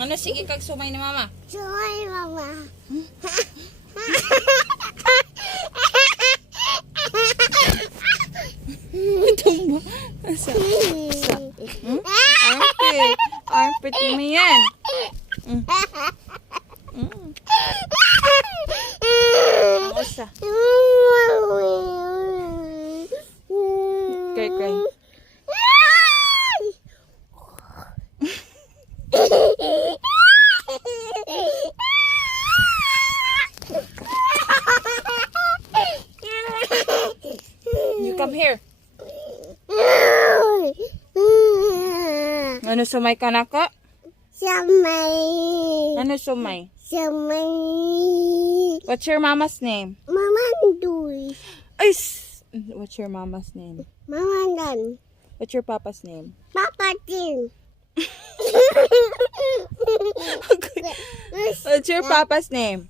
Ano, sige kag sumay ni mama. Sumay, mama. Tumbo. Asa? Asa? Armpit. Armpit mo yan. Ang usa. Kay. You come here. Ano sumay ka na ka? Sumay. Ano sumay? Sumay. What's your mama's name? Mama Duy. Ay, what's your mama's name? Mama Dan. What's your papa's name? Papa Tin. What's your papa's name?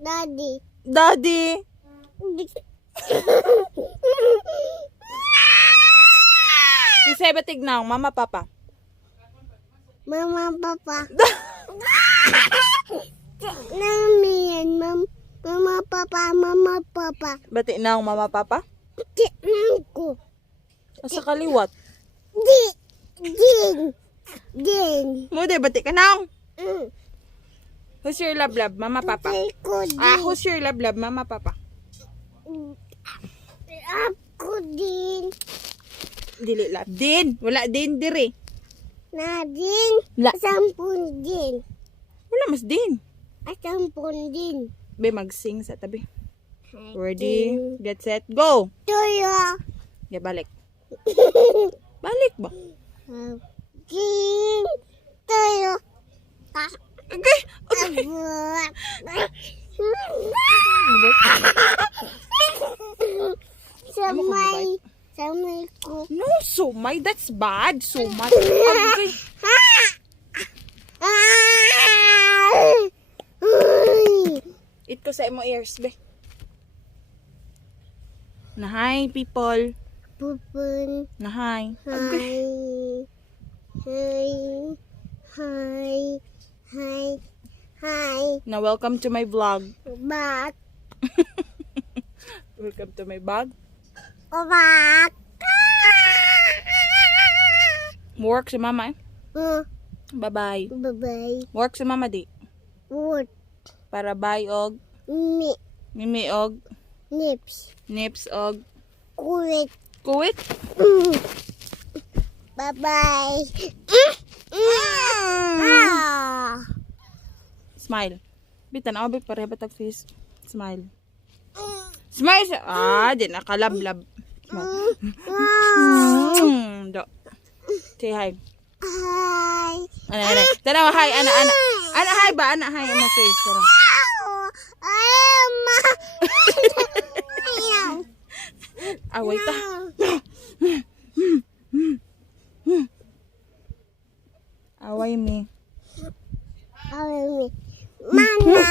Daddy. Daddy. Kisay ba tignaw? Mama, papa? Mama, Papa. Namiyan, Mama, Papa, Mama, Papa. Bati na mama, papa? Tignan ko. Sa kaliwat. Din. Mo de bati ka na. Mm. Who's your love, mama, papa? Ko din. Who's your love, mama, papa? Ako din. Dili love. Din. Wala din diri. Na din. La. Asampun din. Wala mas din. Asampun din. Be mag-sing sa tabi. Ready, get set, go. Tuyo. Okay, balik. Balik ba? Din. Tuyo. Okay. Samay ko. No, sumay. That's bad. Sumay. Okay. Eat ko sa imo ears, be. Na hi, people. Pupun. Na hi. Hi. Okay. Hi. Hi. Hi. Na welcome to my vlog. Back. Welcome to my vlog. Back. Work si mama eh. Bye-bye. Bye-bye. Work si mama di. Wood. Para bye og. Mimi og. Nips. Nips og. Kuwit. Kuwit. Bye-bye. Smile. Bitan ako, pareha ba face? Smile. Smile siya. Di nakalablab. Smile. Do. Say hi. Hi. Ana. Tanaw, hi. Ana. Ana, hi ba? Ana, hi. Ano face? Tara. Away ta. Away me. Mama.